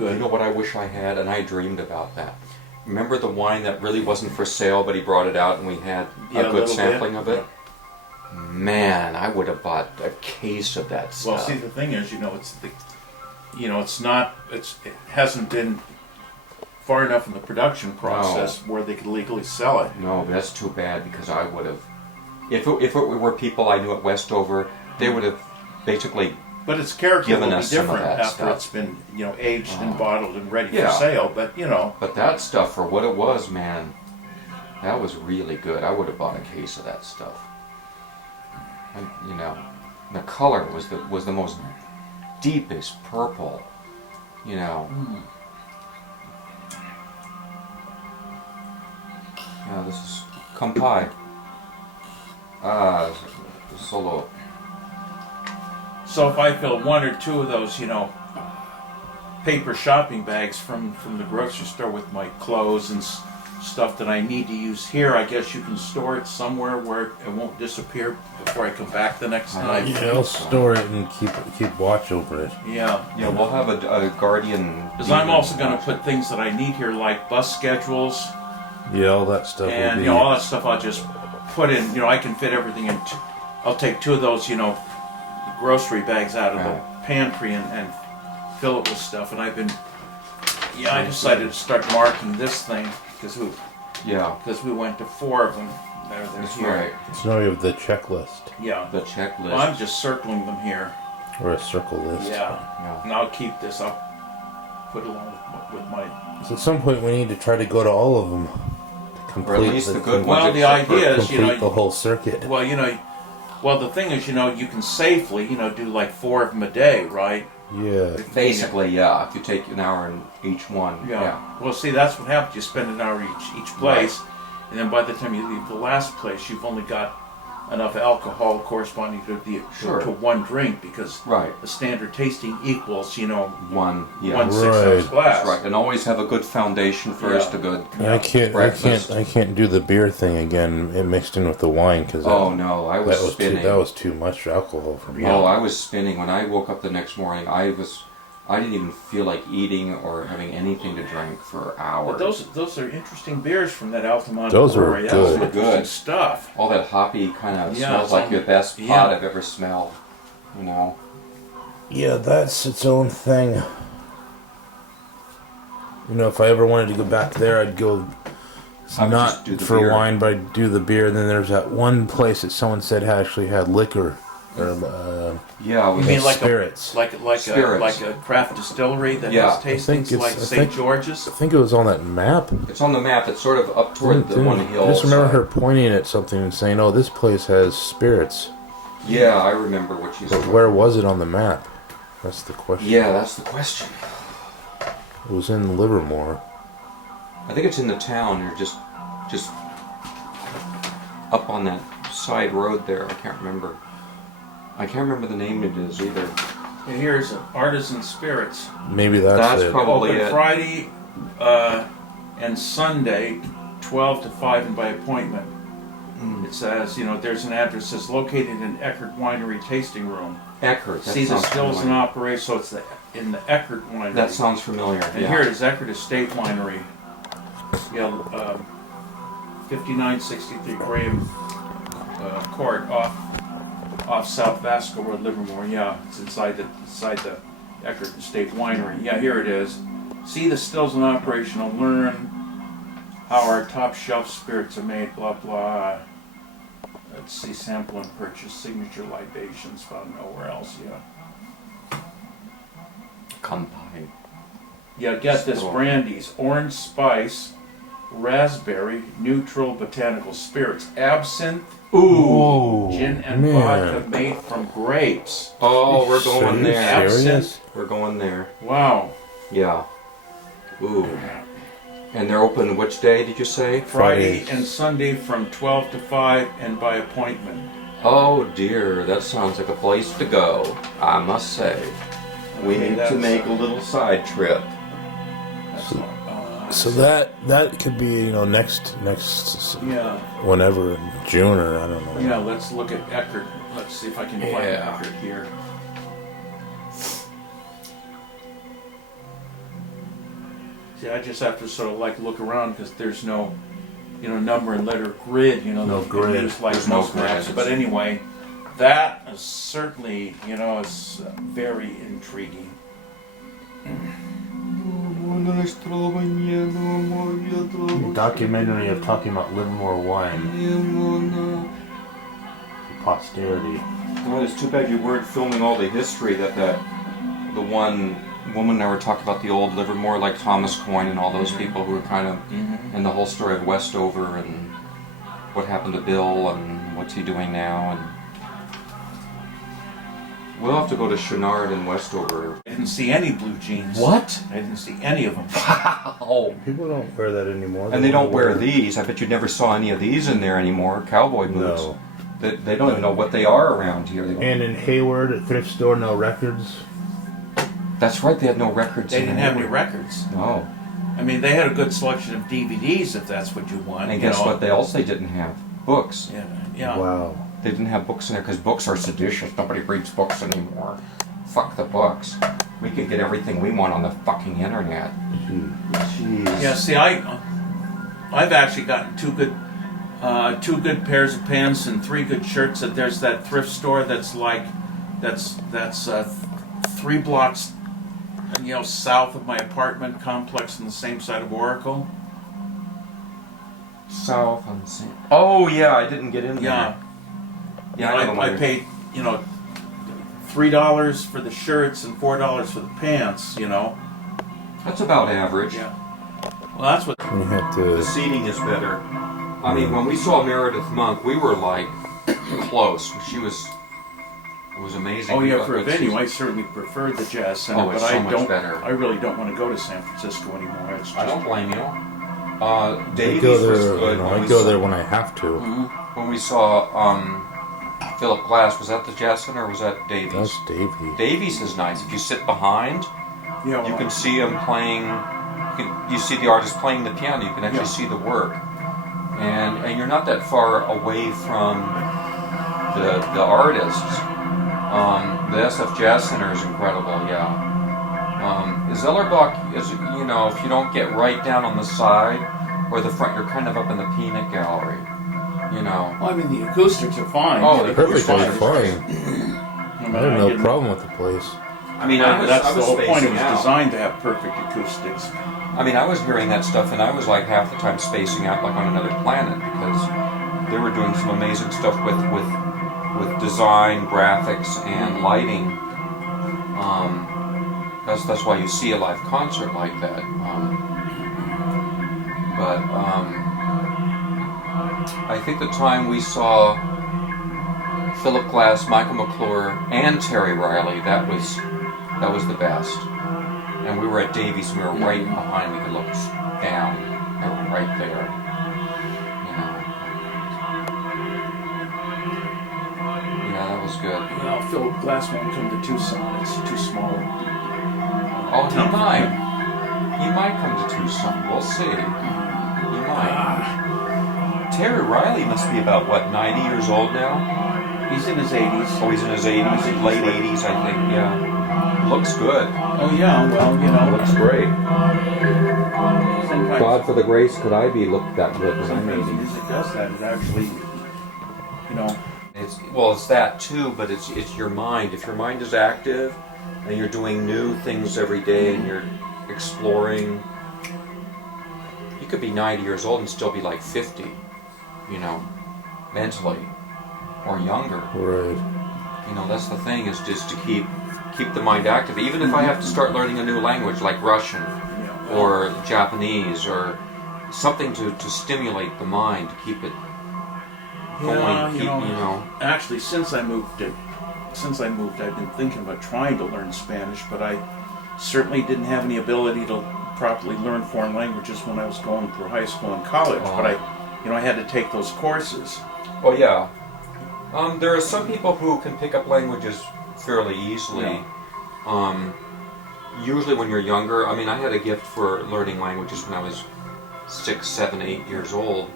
good. You know what I wish I had, and I dreamed about that. Remember the wine that really wasn't for sale, but he brought it out and we had a good sampling of it? Man, I would have bought a case of that stuff. Well, see, the thing is, it hasn't been far enough in the production process where they could legally sell it. No, that's too bad, because I would have. If it were people I knew at Westover, they would have basically. But its character will be different after stuff. it's been, aged and bottled and ready for sale. But But that stuff, for what it was, man, that was really good. I would have bought a case of that stuff. And, the color was the most deepest purple. Yeah, this is Kampai. Solo. So if I fill one or two of those, paper shopping bags from the grocery store with my clothes and stuff that I need to use here, I guess you can store it somewhere where it won't disappear before I come back the next night. Yeah, I'll store it and keep watch over it. Yeah. We'll have a guardian. Because I'm also going to put things that I need here, like bus schedules. Yeah, all that stuff. And, all that stuff I'll just put in, I can fit everything in. I'll take two of those, grocery bags out of the pantry and fill it with stuff. And I've been, I decided to start marking this thing because we went to 4 of them. They're here. Right. So now we have the checklist. Yeah. The checklist. Well, I'm just circling them here. Or a circle list. Yeah. And I'll keep this. I'll put it along with my. So at some point we need to try to go to all of them. Or at least the good ones. Well, the idea is, complete the whole circuit. Well, the thing is, you can safely, do like 4 of them a day, right? Yeah. Basically, yeah. If you take an hour in each one. Yeah. Well, see, that's what happens. You spend an hour each place, and then by the time you leave the last place, you've only got enough alcohol corresponding to to one drink, because the standard tasting equals, one 6-ounce glass. That's right, and always have a good foundation first. A good. I can't do the beer thing again. It mixed in with the wine because. Oh no, I was spinning. That was too much alcohol for me. Oh, I was spinning when I woke up the next morning. I didn't even feel like eating or having anything to drink for hours. But those are interesting beers from that Altamont. Those are brewery. good. That's good stuff. All that hoppy kind of smells like the best pot I've ever smelled. Yeah, that's its own thing. If I ever wanted to go back there, I'd go. Not for beer. Wine, but I'd do the beer. And then there's that one place that someone said actually had liquor. Or, you mean like spirits, like a craft distillery that has tastings like St. George's. I think it was on that map. It's on the map. It's sort of up toward the one hill. I just remember her pointing at something and saying, "Oh, this place has spirits." Yeah, I remember what she said. But where was it on the map? That's the question. Yeah, that's the question. It was in Livermore. I think it's in the town. You're just up on that side road there. I can't remember the name it is either. And here's Artisan Spirits. Maybe that's it. Probably open it. Friday and Sunday, 12 to 5, and by appointment. It says, there's an address that's located in Eckert Winery Tasting Room. Eckert. See the stills in operation, so it's in the Eckert Winery. That sounds familiar. And here it is, Eckert Estate Winery. 5963 Graham Court off South Vasco Road, Livermore. Yeah, it's inside the Eckert Estate Winery. Yeah, here it is. See the stills in operation. I'll learn how our top shelf spirits are made. Blah blah. Let's see, sample and purchase signature libations found nowhere else. Yeah. Kampai. Yeah, get this: brandies, orange spice, raspberry, neutral botanical spirits, absinthe. Ooh, gin and vodka made from grapes. Oh, we're going there. Absinthe. We're going there. Wow. Yeah. Ooh. And they're open which day did you say? Friday and Sunday from 12 to 5 and by appointment. Oh dear, that sounds like a place to go, I must say. We need to make a little side trip. So that could be next whenever, June or I don't know. Yeah, let's look at Eckert. Let's see if I can find Eckert here. See, I just have to sort of like look around because there's no, number and letter grid, No that you can grid. use like There's no most maps. grid. But anyway, that is certainly, is very intriguing. Documentary of talking about Livermore wine. Posterity. God, it's too bad you weren't filming all the history that the one woman and I were talking about, the old Livermore, like Thomas Coyne and all those people who were kind of and the whole story of Westover and what happened to Bill and what's he doing now, and we'll have to go to Chenard and Westover. I didn't see any blue jeans. What? I didn't see any of them. Oh. People don't wear that anymore. And they don't wear these. I bet you never saw any of these in there anymore. Cowboy boots. No. They don't even know what they are around here. They don't- And in Hayward, at thrift store, no records. That's right. They had no records. They in didn't there. have any records. No. I mean, they had a good selection of DVDs if that's what you want. And guess what? Else they didn't have? Books. Yeah. Wow. They didn't have books in there because books are seditious. Nobody reads books anymore. Fuck the books. We can get everything we want on the fucking internet. Jeez. Yeah. See, I've actually gotten two good pairs of pants and 3 good shirts. That there's that thrift store that's 3 blocks, south of my apartment complex on the same side of Oracle. South on the same. Oh yeah, I didn't get in there. Yeah. Yeah, I know the one I you're- paid, $3 for the shirts and $4 for the pants. That's about average. Yeah. Well, that's what. You have The to. seating is better. I mean, when we saw Meredith Monk, we were like close. It was amazing. Oh We yeah, got for a good venue, seats. I certainly prefer the Jazz Center, Oh, but it's I so much don't. better. I really don't want to go to San Francisco anymore. It's just, I don't blame you. I Davies go was there. good. I go there when I have to. When we saw Philip Glass, was that the Jazz Center or was that Davies? That's Davey. Davies is nice. If you sit behind, yeah, you well, can see him playing. You see the artist playing the piano. You can actually Yeah. see the work, and you're not that far away from the artists. The SF Jazz Center is incredible. Yeah. Zellerbach is, if you don't get right down on the side or the front, you're kind of up in the peanut gallery. Well, I mean, the acoustics are fine. Oh, the Perfectly acoustics- fine. I I had no didn't- problem with the place. I mean, That's the whole point. It spacing was out. designed to have perfect acoustics. I mean, I was hearing that stuff, and I was like half the time spacing out like on another planet because they were doing some amazing stuff with design, graphics, and lighting. That's why you see a live concert like that. I think the time we saw Philip Glass, Michael McClure, and Terry Riley, that was the best. And we were at Davies, and we were right behind. We could look down. They were right there. Yeah, that was good. Well, Philip Glass won't come to Tucson. It's too small. Oh, he might. He might come to Tucson. We'll see. He might. Terry Riley must be about, 90 years old now? He's in his 80s. Oh, he's in his 80s, late 80s, I think, yeah. Looks good. Oh yeah, well, Looks great. sometimes God for the grace could I be looked that good when I'm sometimes 80. music does that. It actually, It's that too, but it's your mind. If your mind is active and you're doing new things every day and you're exploring, you could be 90 years old and still be like 50, mentally, or younger. Right. That's the thing, is just to keep the mind active. Even if I have to start learning a new language like Russian or Japanese or something to stimulate the mind, to keep it going. Actually, since I moved, I've been thinking about trying to learn Spanish, but I certainly didn't have any ability to properly learn foreign languages when I was going through high school and college. Oh. But I had to take those courses. Oh yeah. There are some people who can pick up languages fairly easily. Usually when you're younger, I had a gift for learning languages when I was 6, 7, 8 years old.